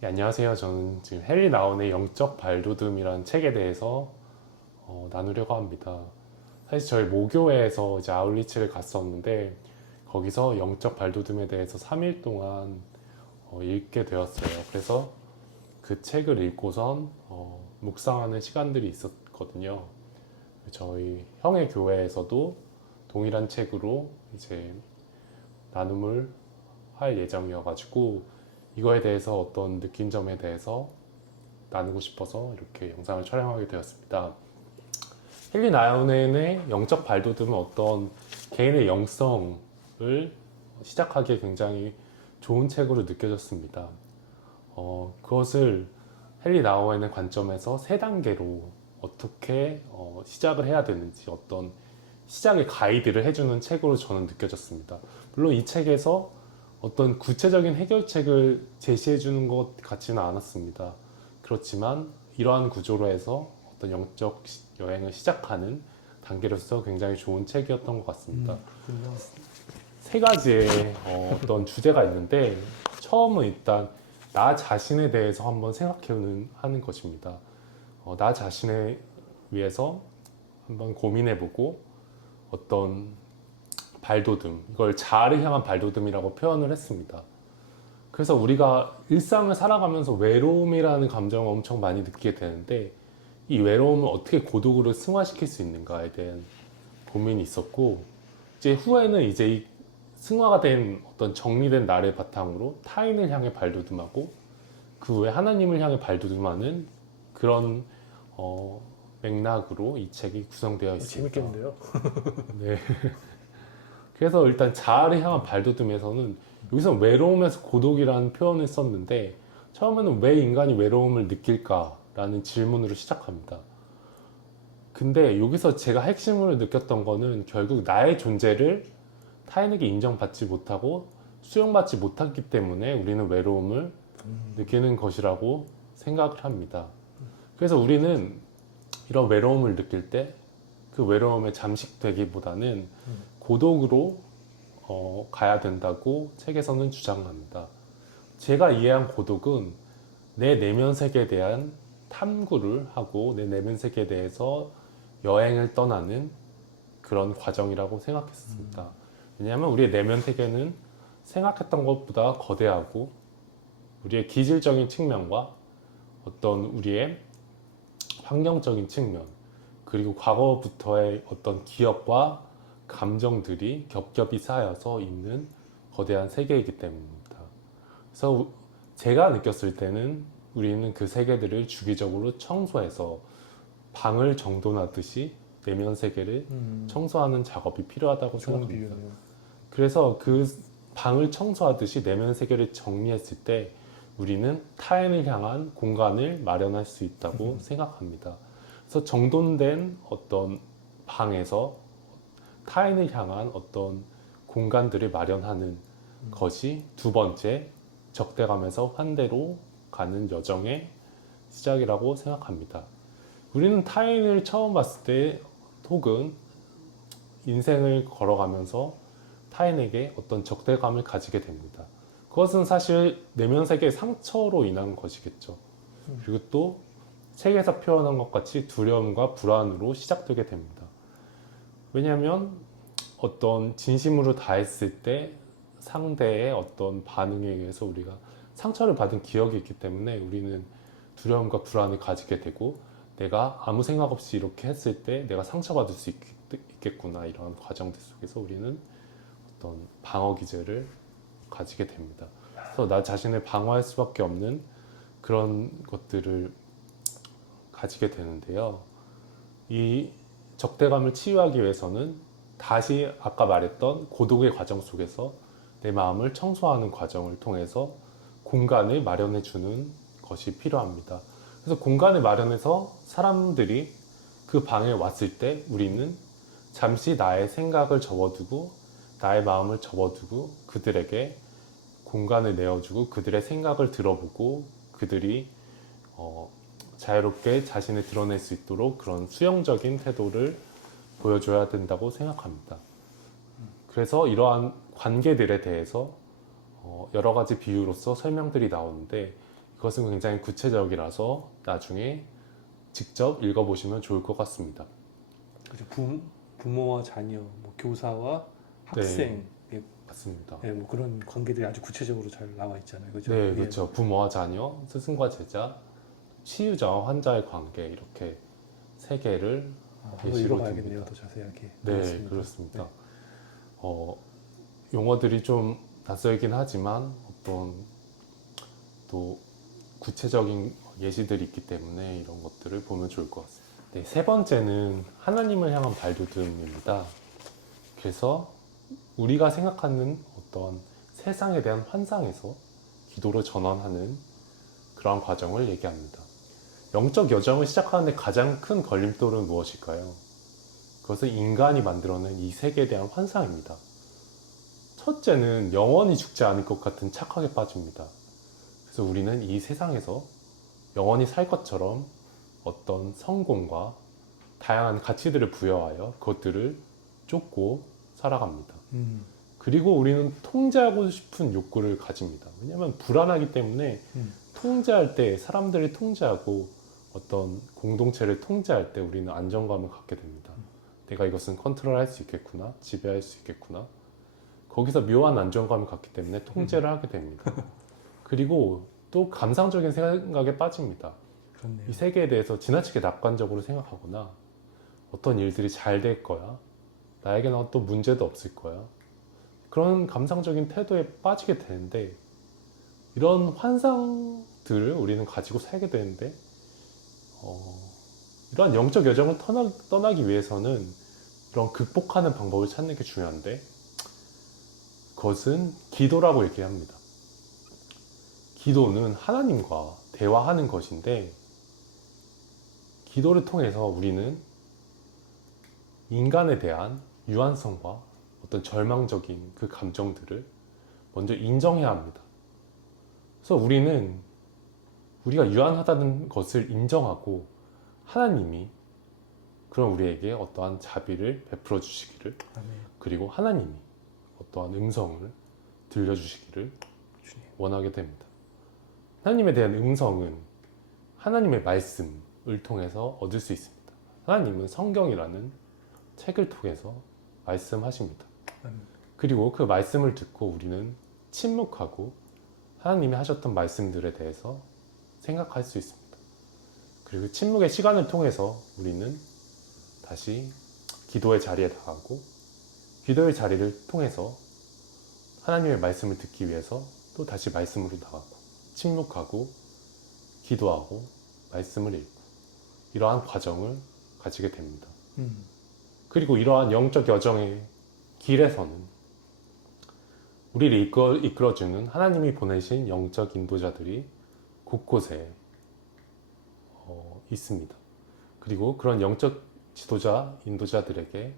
네, 안녕하세요. 저는 지금 헨리 나운의 영적 발돋움이라는 책에 대해서 나누려고 합니다. 사실 저희 모교회에서 이제 아울리치를 갔었는데 거기서 영적 발돋움에 대해서 3일 동안 읽게 되었어요. 그래서 그 책을 읽고선 묵상하는 시간들이 있었거든요. 저희 형의 교회에서도 동일한 책으로 이제 나눔을 할 예정이어가지고 이거에 대해서 어떤 느낀 점에 대해서 나누고 싶어서 이렇게 영상을 촬영하게 되었습니다. 헨리 나운의 영적 발돋움은 어떤 개인의 영성을 시작하기에 굉장히 좋은 책으로 느껴졌습니다. 그것을 헨리 나운의 관점에서 세 단계로 어떻게 시작을 해야 되는지 어떤 시작의 가이드를 해주는 책으로 저는 느껴졌습니다. 물론 이 책에서 어떤 구체적인 해결책을 제시해 주는 것 같지는 않았습니다. 그렇지만 이러한 구조로 해서 어떤 영적 여행을 시작하는 단계로서 굉장히 좋은 책이었던 것 같습니다. 그렇군요. 세 가지의 어떤 주제가 있는데 처음은 일단 나 자신에 대해서 한번 생각해 하는 것입니다. 나 자신에 위해서 한번 고민해보고 어떤 발돋움, 이걸 자아를 향한 발돋움이라고 표현을 했습니다. 그래서 우리가 일상을 살아가면서 외로움이라는 감정을 엄청 많이 느끼게 되는데 이 외로움을 어떻게 고독으로 승화시킬 수 있는가에 대한 고민이 있었고 이제 후에는 이제 이 승화가 된 어떤 정리된 나를 바탕으로 타인을 향해 발돋움하고 그 후에 하나님을 향해 발돋움하는 그런 맥락으로 이 책이 구성되어 있습니다. 재밌겠는데요? 네. 그래서 일단 자아를 향한 발돋움에서는 여기서 외로움에서 고독이라는 표현을 썼는데 처음에는 왜 인간이 외로움을 느낄까라는 질문으로 시작합니다. 근데 여기서 제가 핵심으로 느꼈던 거는 결국 나의 존재를 타인에게 인정받지 못하고 수용받지 못했기 때문에 우리는 외로움을 느끼는 것이라고 생각을 합니다. 그래서 우리는 이런 외로움을 느낄 때 그 외로움에 잠식되기보다는 고독으로 가야 된다고 책에서는 주장합니다. 제가 이해한 고독은 내 내면 세계에 대한 탐구를 하고 내 내면 세계에 대해서 여행을 떠나는 그런 과정이라고 생각했습니다. 왜냐하면 우리의 내면 세계는 생각했던 것보다 거대하고 우리의 기질적인 측면과 어떤 우리의 환경적인 측면 그리고 과거부터의 어떤 기억과 감정들이 겹겹이 쌓여서 있는 거대한 세계이기 때문입니다. 그래서 제가 느꼈을 때는 우리는 그 세계들을 주기적으로 청소해서 방을 정돈하듯이 내면 세계를 청소하는 작업이 필요하다고 좋은 생각합니다. 비유네요. 그래서 그 방을 청소하듯이 내면 세계를 정리했을 때 우리는 타인을 향한 공간을 마련할 수 있다고 생각합니다. 그래서 정돈된 어떤 방에서 타인을 향한 어떤 공간들을 마련하는 것이 두 번째 적대감에서 환대로 가는 여정의 시작이라고 생각합니다. 우리는 타인을 처음 봤을 때 혹은 인생을 걸어가면서 타인에게 어떤 적대감을 가지게 됩니다. 그것은 사실 내면 세계의 상처로 인한 것이겠죠. 그리고 또 책에서 표현한 것 같이 두려움과 불안으로 시작되게 됩니다. 왜냐하면 어떤 진심으로 다했을 때 상대의 어떤 반응에 의해서 우리가 상처를 받은 기억이 있기 때문에 우리는 두려움과 불안을 가지게 되고 내가 아무 생각 없이 이렇게 했을 때 내가 상처받을 수 있겠구나 이런 과정들 속에서 우리는 어떤 방어 기제를 가지게 됩니다. 그래서 나 자신을 방어할 수밖에 없는 그런 것들을 가지게 되는데요. 이 적대감을 치유하기 위해서는 다시 아까 말했던 고독의 과정 속에서 내 마음을 청소하는 과정을 통해서 공간을 마련해 주는 것이 필요합니다. 그래서 공간을 마련해서 사람들이 그 방에 왔을 때 우리는 잠시 나의 생각을 접어두고 나의 마음을 접어두고 그들에게 공간을 내어주고 그들의 생각을 들어보고 그들이 자유롭게 자신을 드러낼 수 있도록 그런 수용적인 태도를 보여줘야 된다고 생각합니다. 그래서 이러한 관계들에 대해서 여러 가지 비유로서 설명들이 나오는데 그것은 굉장히 구체적이라서 나중에 직접 읽어보시면 좋을 것 같습니다. 그죠. 부모와 자녀, 뭐 교사와 학생, 예, 맞습니다. 예, 뭐 그런 관계들이 아주 구체적으로 잘 나와 있잖아요. 그죠? 네, 예. 그렇죠. 부모와 자녀, 스승과 제자, 치유자와 환자의 관계 이렇게 세 개를 한번 예시로 읽어봐야겠네요. 듭니다. 더 자세하게. 네, 알겠습니다. 그렇습니다. 네. 용어들이 좀 낯설긴 하지만 어떤 또 구체적인 예시들이 있기 때문에 이런 것들을 보면 좋을 것 같습니다. 네, 세 번째는 하나님을 향한 발돋움입니다. 그래서 우리가 생각하는 어떤 세상에 대한 환상에서 기도로 전환하는 그러한 과정을 얘기합니다. 영적 여정을 시작하는데 가장 큰 걸림돌은 무엇일까요? 그것은 인간이 만들어낸 이 세계에 대한 환상입니다. 첫째는 영원히 죽지 않을 것 같은 착각에 빠집니다. 그래서 우리는 이 세상에서 영원히 살 것처럼 어떤 성공과 다양한 가치들을 부여하여 그것들을 쫓고 살아갑니다. 그리고 우리는 통제하고 싶은 욕구를 가집니다. 왜냐하면 불안하기 때문에 통제할 때, 사람들을 통제하고 어떤 공동체를 통제할 때 우리는 안정감을 갖게 됩니다. 내가 이것은 컨트롤할 수 있겠구나, 지배할 수 있겠구나. 거기서 묘한 안정감을 갖기 때문에 통제를 하게 됩니다. 그리고 또 감상적인 생각에 빠집니다. 그렇네요. 이 세계에 대해서 지나치게 낙관적으로 생각하거나 어떤 일들이 잘 될 거야. 나에게는 어떤 문제도 없을 거야. 그런 감상적인 태도에 빠지게 되는데 이런 환상들을 우리는 가지고 살게 되는데 이러한 영적 여정을 떠나기 위해서는 이런 극복하는 방법을 찾는 게 중요한데 그것은 기도라고 얘기합니다. 기도는 하나님과 대화하는 것인데 기도를 통해서 우리는 인간에 대한 유한성과 어떤 절망적인 그 감정들을 먼저 인정해야 합니다. 그래서 우리는 우리가 유한하다는 것을 인정하고 하나님이 그런 우리에게 어떠한 자비를 베풀어 주시기를 아멘. 그리고 하나님이 어떠한 음성을 들려주시기를 주님. 원하게 됩니다. 하나님에 대한 음성은 하나님의 말씀을 통해서 얻을 수 있습니다. 하나님은 성경이라는 책을 통해서 말씀하십니다. 그리고 그 말씀을 듣고 우리는 침묵하고 하나님이 하셨던 말씀들에 대해서 생각할 수 있습니다. 그리고 침묵의 시간을 통해서 우리는 다시 기도의 자리에 나가고 기도의 자리를 통해서 하나님의 말씀을 듣기 위해서 또 다시 말씀으로 나가고 침묵하고 기도하고 말씀을 읽고 이러한 과정을 가지게 됩니다. 그리고 이러한 영적 여정의 길에서는 우리를 이끌어주는 하나님이 보내신 영적 인도자들이 곳곳에 있습니다. 그리고 그런 영적 지도자, 인도자들에게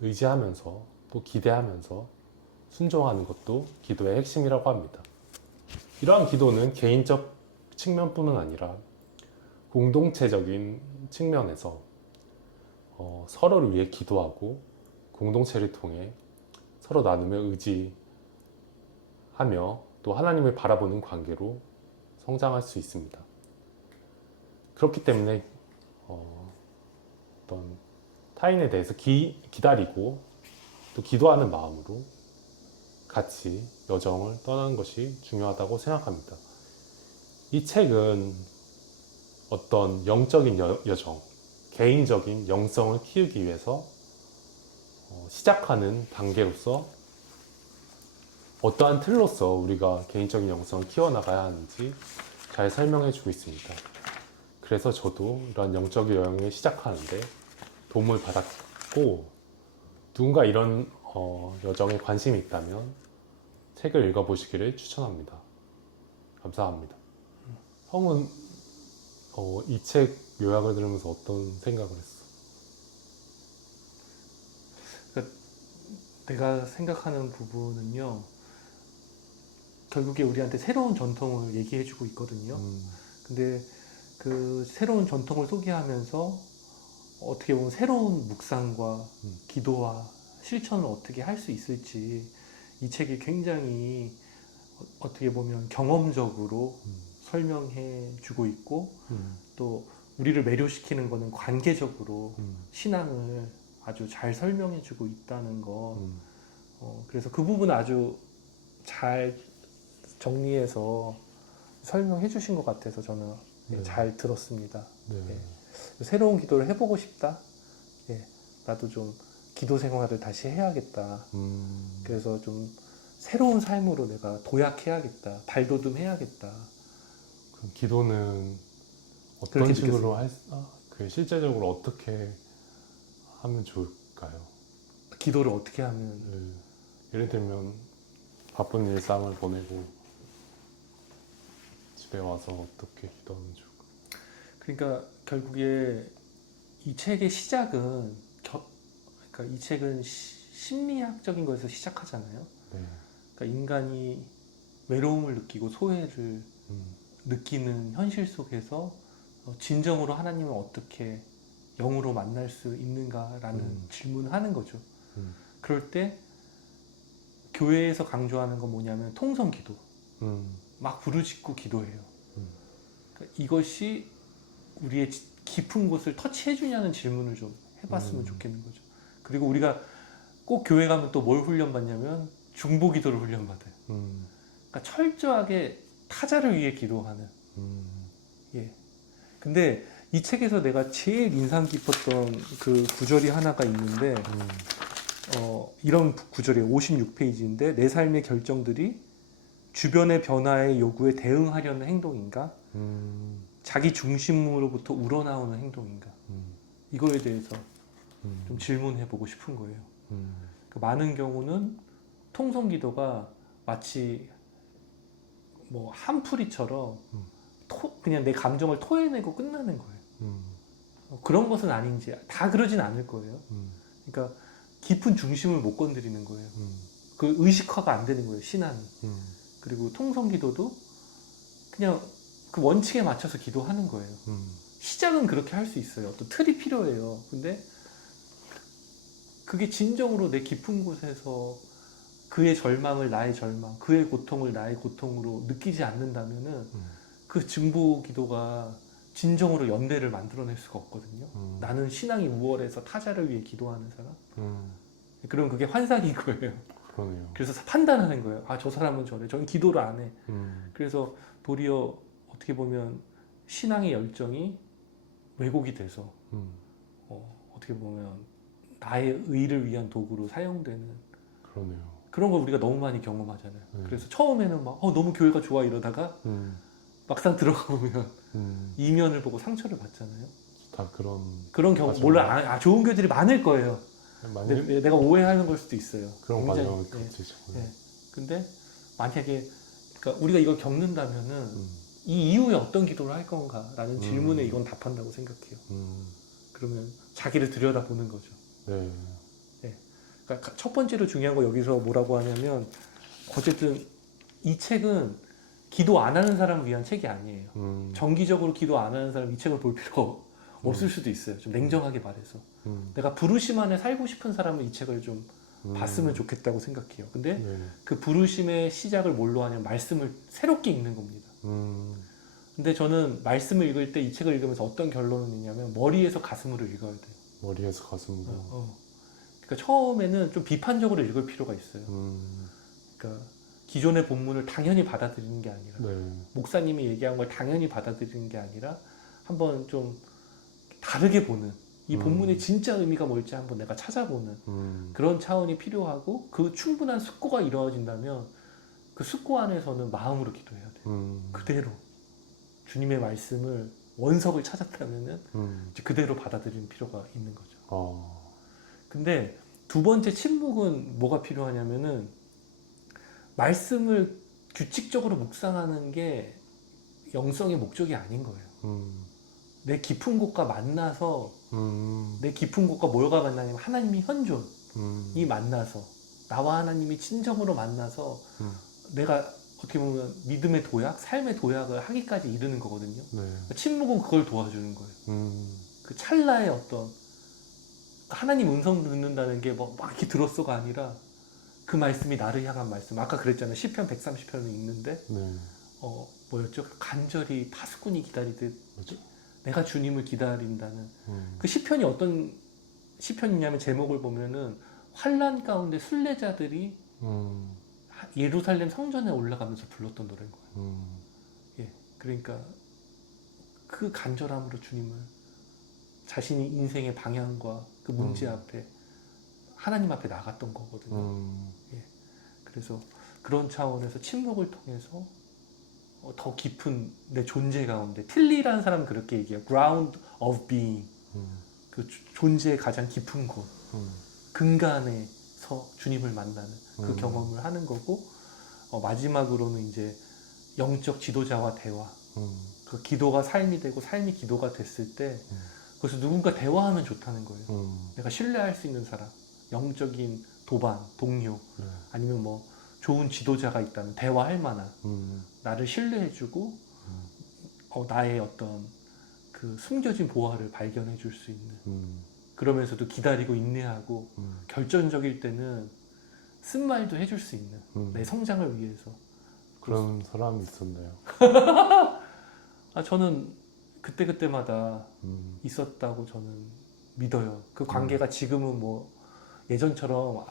의지하면서 또 기대하면서 순종하는 것도 기도의 핵심이라고 합니다. 이러한 기도는 개인적 측면뿐만 아니라 공동체적인 측면에서 서로를 위해 기도하고 공동체를 통해 서로 나누며 의지하며 또 하나님을 바라보는 관계로 성장할 수 있습니다. 그렇기 때문에 어떤 타인에 대해서 기다리고 또 기도하는 마음으로 같이 여정을 떠나는 것이 중요하다고 생각합니다. 이 책은 어떤 영적인 여정, 개인적인 영성을 키우기 위해서 시작하는 단계로서 어떠한 틀로서 우리가 개인적인 영성을 키워나가야 하는지 잘 설명해 주고 있습니다. 그래서 저도 이런 영적 여행을 시작하는데 도움을 받았고 누군가 이런 여정에 관심이 있다면 책을 읽어보시기를 추천합니다. 감사합니다. 형은 이 책 요약을 들으면서 어떤 생각을 했어? 그러니까 내가 생각하는 부분은요. 결국에 우리한테 새로운 전통을 얘기해주고 있거든요. 근데 그 새로운 전통을 소개하면서 어떻게 보면 새로운 묵상과 기도와 실천을 어떻게 할 수 있을지 이 책이 굉장히 어떻게 보면 경험적으로 설명해 주고 있고 또 우리를 매료시키는 거는 관계적으로 신앙을 아주 잘 설명해 주고 있다는 거. 그래서 그 부분 아주 잘 정리해서 설명해 주신 것 같아서 저는 네. 잘 들었습니다. 네. 예. 새로운 기도를 해보고 싶다. 예. 나도 좀 기도 생활을 다시 해야겠다. 그래서 좀 새로운 삶으로 내가 도약해야겠다. 발돋움해야겠다. 그럼 기도는 어떤 그렇게 식으로 그 실제적으로 어떻게 하면 좋을까요? 기도를 어떻게 하면 예를 들면 바쁜 일상을 보내고 집에 와서 어떻게 기도하면 좋을까요? 그러니까 결국에 이 책의 시작은 그러니까 이 책은 심리학적인 거에서 시작하잖아요. 네. 그러니까 인간이 외로움을 느끼고 소외를 느끼는 현실 속에서 진정으로 하나님을 어떻게 영으로 만날 수 있는가라는 질문을 하는 거죠. 그럴 때 교회에서 강조하는 건 뭐냐면 통성기도. 막 부르짖고 기도해요. 그러니까 이것이 우리의 깊은 곳을 터치해 주냐는 질문을 좀 해봤으면 좋겠는 거죠. 그리고 우리가 꼭 교회 가면 또 뭘 훈련받냐면 중보기도를 훈련받아요. 그러니까 철저하게 타자를 위해 기도하는. 예. 근데 이 책에서 내가 제일 인상 깊었던 그 구절이 하나가 있는데 이런 구절이에요. 56페이지인데 내 삶의 결정들이 주변의 변화의 요구에 대응하려는 행동인가? 자기 중심으로부터 우러나오는 행동인가? 이거에 대해서 좀 질문해보고 싶은 거예요. 그 많은 경우는 통성기도가 마치 뭐 한풀이처럼 그냥 내 감정을 토해내고 끝나는 거예요. 그런 것은 아닌지 다 그러진 않을 거예요. 그러니까 깊은 중심을 못 건드리는 거예요. 그 의식화가 안 되는 거예요. 신앙이. 그리고 통성기도도 그냥 그 원칙에 맞춰서 기도하는 거예요. 시작은 그렇게 할 수 있어요. 또 틀이 필요해요. 근데 그게 진정으로 내 깊은 곳에서 그의 절망을 나의 절망, 그의 고통을 나의 고통으로 느끼지 않는다면은 그 증보 기도가 진정으로 연대를 만들어낼 수가 없거든요. 나는 신앙이 우월해서 타자를 위해 기도하는 사람. 그럼 그게 환상인 거예요. 그러네요. 그래서 판단하는 거예요. 아, 저 사람은 저래. 저는 기도를 안 해. 그래서 도리어 어떻게 보면 신앙의 열정이 왜곡이 돼서 어떻게 보면 나의 의를 위한 도구로 사용되는 그러네요. 그런 걸 우리가 너무 많이 경험하잖아요. 그래서 처음에는 막 너무 교회가 좋아 이러다가 막상 들어가 보면 이면을 보고 상처를 받잖아요. 다 그런 경우 맞아요. 몰라 좋은 교회들이 많을 거예요. 많이 근데 내가 오해하는 걸 수도 있어요. 그런 굉장히, 과정을 예. 거치죠. 예. 근데 만약에 그러니까 우리가 이걸 겪는다면은 이 이후에 어떤 기도를 할 건가라는 질문에 이건 답한다고 생각해요. 그러면 자기를 들여다보는 거죠. 네. 그러니까 첫 번째로 중요한 거 여기서 뭐라고 하냐면 어쨌든 이 책은 기도 안 하는 사람을 위한 책이 아니에요. 정기적으로 기도 안 하는 사람 이 책을 볼 필요 없을 수도 있어요. 좀 냉정하게 말해서. 내가 부르심 안에 살고 싶은 사람은 이 책을 좀 봤으면 좋겠다고 생각해요. 근데 네. 그 부르심의 시작을 뭘로 하냐면 말씀을 새롭게 읽는 겁니다. 근데 저는 말씀을 읽을 때 이 책을 읽으면서 어떤 결론을 내냐면 머리에서 가슴으로 읽어야 돼요. 머리에서 가슴으로. 그러니까 처음에는 좀 비판적으로 읽을 필요가 있어요. 그러니까 기존의 본문을 당연히 받아들이는 게 아니라 네. 목사님이 얘기한 걸 당연히 받아들이는 게 아니라 한번 좀 다르게 보는 이 본문의 진짜 의미가 뭘지 한번 내가 찾아보는 그런 차원이 필요하고 그 충분한 숙고가 이루어진다면 그 숙고 안에서는 마음으로 기도해야 돼요. 그대로 주님의 말씀을 원석을 찾았다면은 이제 그대로 받아들이는 필요가 있는 거죠. 근데 두 번째 침묵은 뭐가 필요하냐면은 말씀을 규칙적으로 묵상하는 게 영성의 목적이 아닌 거예요. 내 깊은 곳과 만나서 내 깊은 곳과 뭐가 만나냐면 하나님이 현존이 만나서 나와 하나님이 진정으로 만나서 내가 어떻게 보면 믿음의 도약, 삶의 도약을 하기까지 이르는 거거든요. 네. 침묵은 그걸 도와주는 거예요. 그 찰나의 어떤 하나님 음성 듣는다는 게 막 이렇게 들었어가 아니라 그 말씀이 나를 향한 말씀. 아까 그랬잖아요. 시편 130편을 읽는데 네. 뭐였죠? 간절히 파수꾼이 기다리듯 뭐죠? 내가 주님을 기다린다는 음. 그 시편이 어떤 시편이냐면 제목을 보면은 환난 가운데 순례자들이 음. 예루살렘 성전에 올라가면서 불렀던 노래인 거예요. 음. 예, 그러니까 그 간절함으로 주님을 자신이 인생의 방향과 그 문제 앞에 하나님 앞에 나갔던 거거든요. 그래서 그런 차원에서 침묵을 통해서 더 깊은 내 존재 가운데 tilly라는 사람은 그렇게 얘기해요. ground of being. 그 존재의 가장 깊은 곳, 근간에서 주님을 만나는 그 경험을 하는 거고 마지막으로는 이제 영적 지도자와 대화. 그 기도가 삶이 되고 삶이 기도가 됐을 때 그래서 누군가 대화하면 좋다는 거예요. 내가 신뢰할 수 있는 사람, 영적인 도반, 동료, 네. 아니면 뭐 좋은 지도자가 있다면 대화할 만한 나를 신뢰해주고 나의 어떤 그 숨겨진 보화를 발견해 줄 수 있는 그러면서도 기다리고 인내하고 결정적일 때는 쓴말도 해줄 수 있는 내 성장을 위해서 그런 사람이 있었나요? 저는 그때그때마다 있었다고 저는 믿어요. 그 관계가 지금은 뭐 예전처럼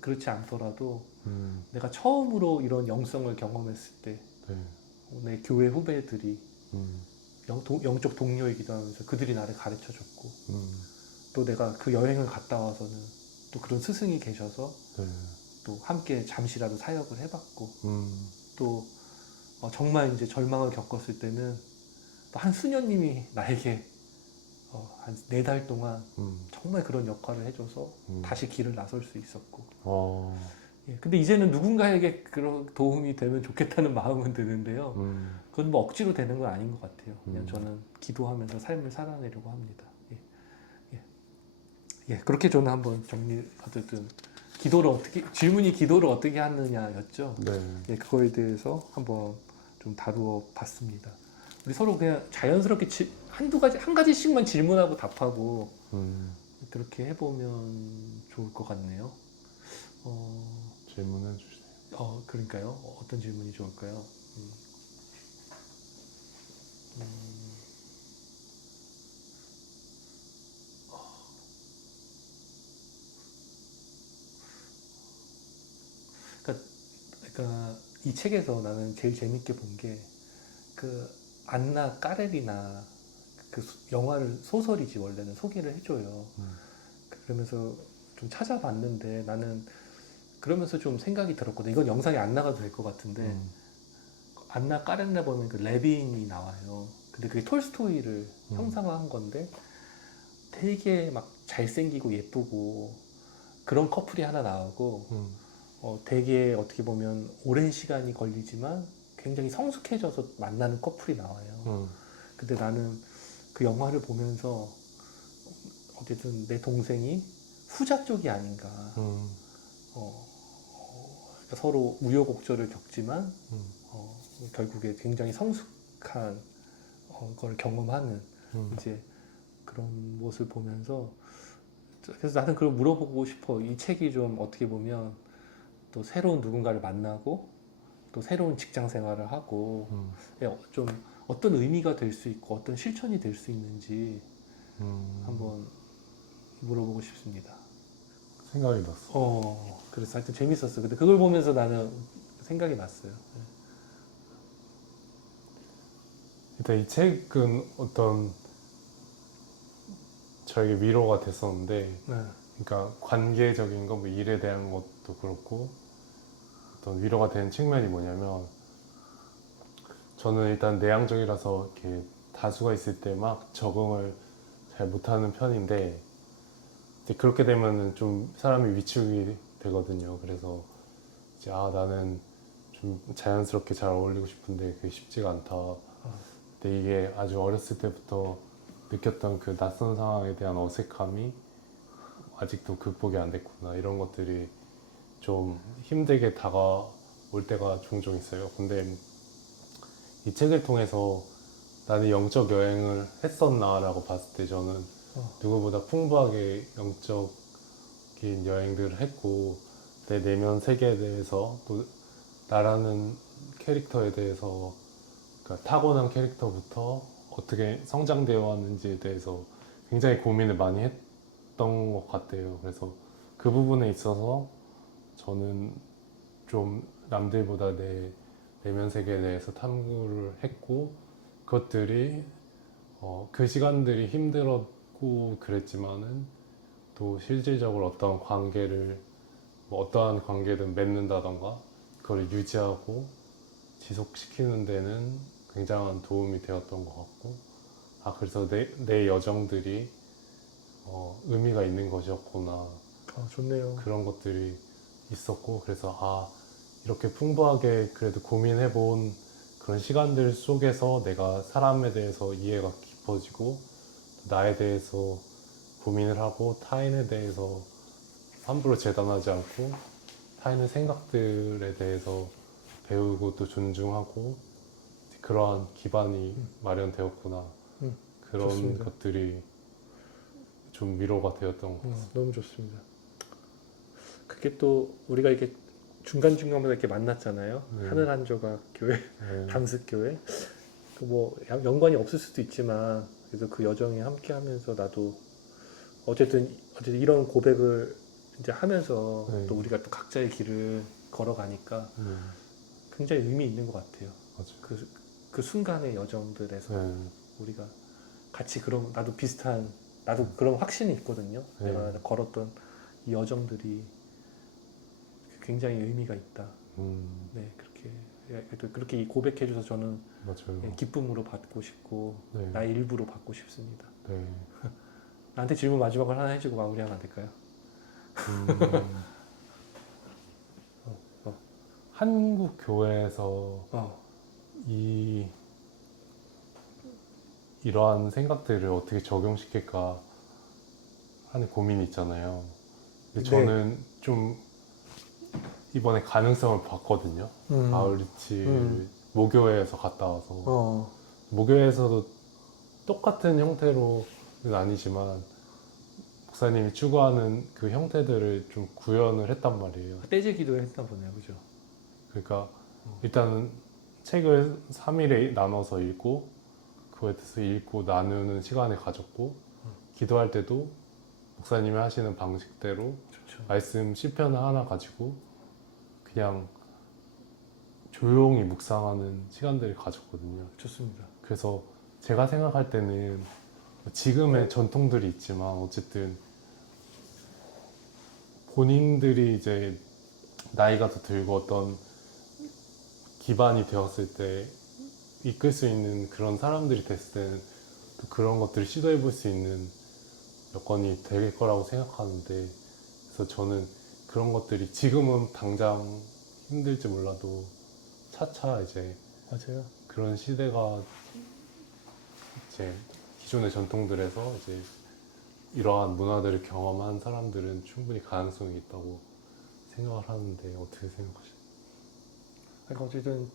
그렇지 않더라도 내가 처음으로 이런 영성을 경험했을 때 내 교회 후배들이 영적 동료이기도 하면서 그들이 나를 가르쳐줬고 또 내가 그 여행을 갔다 와서는 또 그런 스승이 계셔서 또 함께 잠시라도 사역을 해봤고 또 정말 이제 절망을 겪었을 때는 또 한 수녀님이 나에게 한 4달 동안 정말 그런 역할을 해줘서 다시 길을 나설 수 있었고 예, 근데 이제는 누군가에게 그런 도움이 되면 좋겠다는 마음은 드는데요. 그건 뭐 억지로 되는 건 아닌 것 같아요. 그냥 저는 기도하면서 삶을 살아내려고 합니다. 예, 예. 예, 그렇게 저는 한번 어쨌든 질문이 기도를 어떻게 하느냐였죠. 네. 예, 그거에 대해서 한번 좀 다루어 봤습니다. 우리 서로 그냥 자연스럽게 한 가지씩만 질문하고 답하고 그렇게 해보면 좋을 것 같네요. 질문해 주세요. 그러니까요. 어떤 질문이 좋을까요? 그러니까 이 책에서 나는 제일 재밌게 본 게 그 안나 까레리나 그 영화를 소설이지 원래는 소개를 해줘요. 그러면서 좀 찾아봤는데 나는 그러면서 좀 생각이 들었거든. 이건 영상에 안 나가도 될 것 같은데 안나 까렌나 보면 그 레빈이 나와요. 근데 그게 톨스토이를 형상화한 건데 되게 막 잘생기고 예쁘고 그런 커플이 하나 나오고 되게 어떻게 보면 오랜 시간이 걸리지만 굉장히 성숙해져서 만나는 커플이 나와요. 근데 나는 그 영화를 보면서 어쨌든 내 동생이 후자 쪽이 아닌가. 그러니까 서로 우여곡절을 겪지만 결국에 굉장히 성숙한 걸 경험하는 이제 그런 모습을 보면서 그래서 나는 그걸 물어보고 싶어. 이 책이 좀 어떻게 보면 또 새로운 누군가를 만나고 또 새로운 직장 생활을 하고 좀 어떤 의미가 될 수 있고 어떤 실천이 될 수 있는지 한번 물어보고 싶습니다. 생각이 났어. 그래서 하여튼 재밌었어. 근데 그걸 보면서 나는 생각이 났어요. 일단 이 책은 어떤 저에게 위로가 됐었는데, 네. 그러니까 관계적인 거, 뭐 일에 대한 것도 그렇고 어떤 위로가 되는 측면이 뭐냐면, 저는 일단 내향적이라서 이렇게 다수가 있을 때 막 적응을 잘 못하는 편인데, 이제 그렇게 되면은 좀 사람이 위축이 되거든요. 그래서 이제 나는 좀 자연스럽게 잘 어울리고 싶은데 그게 쉽지가 않다. 근데 이게 아주 어렸을 때부터 느꼈던 그 낯선 상황에 대한 어색함이 아직도 극복이 안 됐구나. 이런 것들이 좀 힘들게 다가올 때가 종종 있어요. 근데 이 책을 통해서 나는 영적 여행을 했었나라고 봤을 때 저는 누구보다 풍부하게 영적인 여행들을 했고, 내 내면 세계에 대해서 또 나라는 캐릭터에 대해서 그러니까 타고난 캐릭터부터 어떻게 성장되어 왔는지에 대해서 굉장히 고민을 많이 했던 것 같아요. 그래서 그 부분에 있어서 저는 좀 남들보다 내 내면 세계에 대해서 탐구를 했고 그것들이 그 시간들이 힘들었고 그랬지만은 또 실질적으로 어떤 관계를 뭐 어떠한 관계든 맺는다던가 그걸 유지하고 지속시키는 데는 굉장한 도움이 되었던 것 같고 그래서 내 여정들이 의미가 있는 것이었구나 좋네요. 그런 것들이 있었고 그래서 이렇게 풍부하게 그래도 고민해본 그런 시간들 속에서 내가 사람에 대해서 이해가 깊어지고 나에 대해서 고민을 하고 타인에 대해서 함부로 재단하지 않고 타인의 생각들에 대해서 배우고 또 존중하고 그러한 기반이 마련되었구나 그런 좋습니다. 것들이 좀 위로가 되었던 것 같습니다. 너무 좋습니다. 그게 또 우리가 이렇게 중간중간마다 이렇게 만났잖아요. 하늘 한 조각 교회, 담습 교회. 그 뭐 연관이 없을 수도 있지만 그래서 그 여정에 함께하면서 나도 어쨌든 이런 고백을 이제 하면서 네. 또 우리가 또 각자의 길을 걸어가니까 굉장히 의미 있는 것 같아요. 맞아요. 그 순간의 여정들에서 우리가 같이 그런 나도 그런 확신이 있거든요. 네. 내가 걸었던 이 여정들이 굉장히 의미가 있다. 네, 그렇게 고백해줘서 저는 맞아요. 기쁨으로 받고 싶고 네. 나의 일부로 받고 싶습니다. 네. 나한테 질문 마지막으로 하나 해주고 마무리하면 안 될까요? 한국 교회에서 어, 이러한 생각들을 어떻게 적용시킬까 하는 고민이 있잖아요. 근데 네. 저는 좀 이번에 가능성을 봤거든요. 아우리치 모교회에서 갔다 와서 모교회에서도 똑같은 형태로는 아니지만 목사님이 추구하는 그 형태들을 좀 구현을 했단 말이에요. 떼제 기도를 했나 보네요, 그죠? 그러니까 일단은 책을 3일에 나눠서 읽고 그거에 대해서 읽고 나누는 시간을 가졌고 기도할 때도 목사님이 하시는 방식대로 좋죠. 말씀 시편 하나 가지고 그냥 조용히 묵상하는 시간들을 가졌거든요. 좋습니다. 그래서 제가 생각할 때는 지금의 전통들이 있지만 어쨌든 본인들이 이제 나이가 더 들고 어떤 기반이 되었을 때 이끌 수 있는 그런 사람들이 됐을 때는 또 그런 것들을 시도해 볼 수 있는 여건이 될 거라고 생각하는데 그래서 저는 그런 것들이 지금은 당장 힘들지 몰라도 차차 이제 맞아요. 그런 시대가 이제 기존의 전통들에서 이제 이러한 문화들을 경험한 사람들은 충분히 가능성이 있다고 생각을 하는데 어떻게 생각하시나요? 그러니까 어쨌든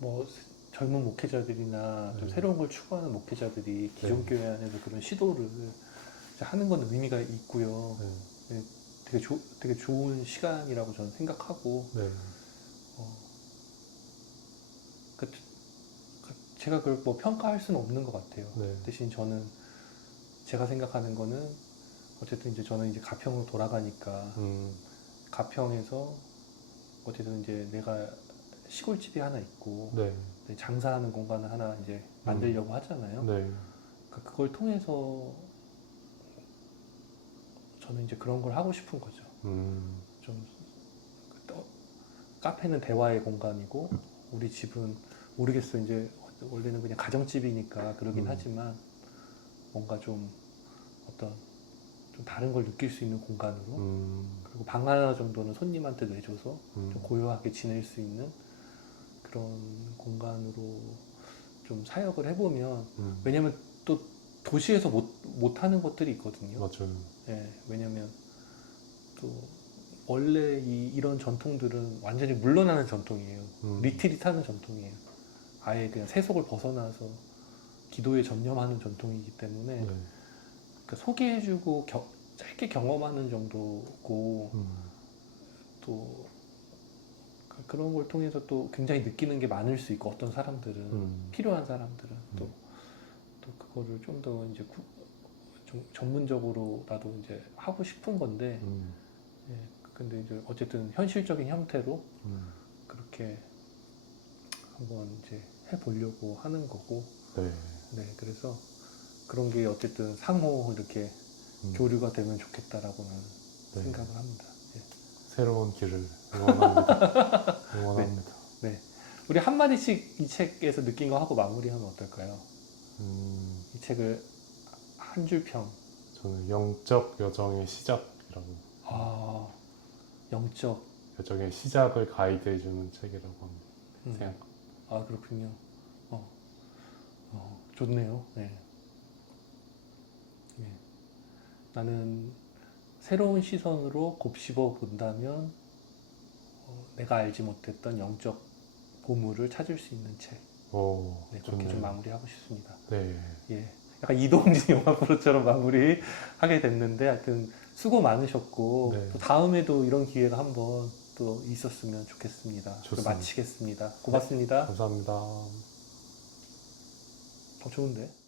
뭐 젊은 목회자들이나 좀 새로운 걸 추구하는 목회자들이 기존 교회 안에서 그런 시도를 하는 건 의미가 있고요. 네, 되게 좋은 시간이라고 저는 생각하고 제가 그걸 뭐 평가할 수는 없는 것 같아요. 대신 저는 제가 생각하는 거는 어쨌든 이제 저는 이제 가평으로 돌아가니까 가평에서 어쨌든 이제 내가 시골집이 하나 있고 장사하는 공간을 하나 이제 만들려고 하잖아요. 그러니까 그걸 통해서 저는 이제 그런 걸 하고 싶은 거죠. 좀 카페는 대화의 공간이고 우리 집은 모르겠어요. 이제 원래는 그냥 가정집이니까 그러긴 하지만 뭔가 좀 어떤 좀 다른 걸 느낄 수 있는 공간으로 그리고 방 하나 정도는 손님한테 내줘서 좀 고요하게 지낼 수 있는 그런 공간으로 좀 사역을 해보면 왜냐면 또 도시에서 못하는 것들이 있거든요. 맞아요. 예, 왜냐면 또 원래 이런 전통들은 완전히 물러나는 전통이에요. 리트릿하는 전통이에요. 아예 그냥 세속을 벗어나서 기도에 전념하는 전통이기 때문에 그러니까 소개해주고 짧게 경험하는 정도고 또 그런 걸 통해서 또 굉장히 느끼는 게 많을 수 있고 어떤 사람들은 필요한 사람들은 또 그거를 좀 더 이제 좀 전문적으로 나도 이제 하고 싶은 건데 예, 근데 이제 어쨌든 현실적인 형태로 그렇게 한번 이제 해보려고 하는 거고 네. 네 그래서 그런 게 어쨌든 상호 이렇게 교류가 되면 좋겠다라고는 네. 생각을 합니다. 예. 새로운 길을 응원합니다. 응원합니다. 네. 우리 한 마디씩 이 책에서 느낀 거 하고 마무리하면 어떨까요? 이 책을 한 줄 평. 저는 영적 여정의 시작이라고. 아, 영적. 여정의 시작을 가이드해주는 책이라고 합니다. 생각. 아, 그렇군요. 좋네요. 네. 예. 나는 새로운 시선으로 곱씹어 본다면 내가 알지 못했던 영적 보물을 찾을 수 있는 책. 오, 네, 그렇게 좋네요. 좀 마무리하고 싶습니다. 네. 예. 약간 이동진 영화 프로처럼 마무리하게 됐는데 하여튼 수고 많으셨고 네. 또 다음에도 이런 기회가 한번 또 있었으면 좋겠습니다. 좋습니다. 마치겠습니다. 고맙습니다. 감사합니다. 좋은데?